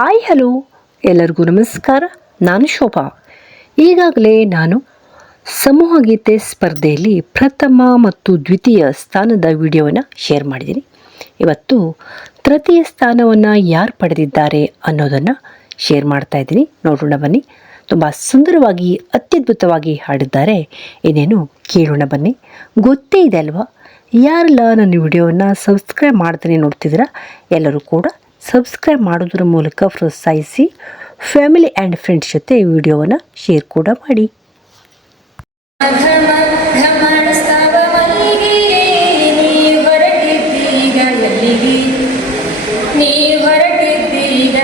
Hi hello ಎಲ್ಲರಿಗೂ ನಮಸ್ಕಾರ. ನಾನು ಶೋಭಾ. ಈಗಾಗಲೇ ನಾನು ಸಮೂಹ ಗೀತೆ ಸ್ಪರ್ಧೆಯಲ್ಲಿ ಪ್ರಥಮ ಮತ್ತು ದ್ವಿತೀಯ ಸ್ಥಾನದ ವಿಡಿಯೋವನ್ನು ಶೇರ್ ಮಾಡಿದ್ದೀನಿ. ಇವತ್ತು ತೃತೀಯ ಸ್ಥಾನವನ್ನು ಯಾರು ಪಡೆದಿದ್ದಾರೆ ಅನ್ನೋದನ್ನು ಶೇರ್ ಮಾಡ್ತಾ ಇದ್ದೀನಿ. ನೋಡೋಣ ಬನ್ನಿ. ತುಂಬ ಸುಂದರವಾಗಿ ಅತ್ಯದ್ಭುತವಾಗಿ ಹಾಡಿದ್ದಾರೆ. ಇನ್ನೇನು ಕೇಳೋಣ ಬನ್ನಿ. ಗೊತ್ತೇ ಇದೆ ಅಲ್ವಾ? ಯಾರೆಲ್ಲ ನನ್ನ ವಿಡಿಯೋವನ್ನು ಸಬ್ಸ್ಕ್ರೈಬ್ ಮಾಡ್ತಾನೆ ನೋಡ್ತಿದ್ದೀರಾ ಎಲ್ಲರೂ ಕೂಡ ಸಬ್ಸ್ಕ್ರೈಬ್ ಮಾಡೋದ್ರ ಮೂಲಕ ಪ್ರೋತ್ಸಾಹಿಸಿ. ಫ್ಯಾಮಿಲಿ ಆ್ಯಂಡ್ ಫ್ರೆಂಡ್ಸ್ ಜೊತೆ ವಿಡಿಯೋವನ್ನು ಶೇರ್ ಕೂಡ ಮಾಡಿ. ನೀ ಹೊರಟಿದ್ದೀಗ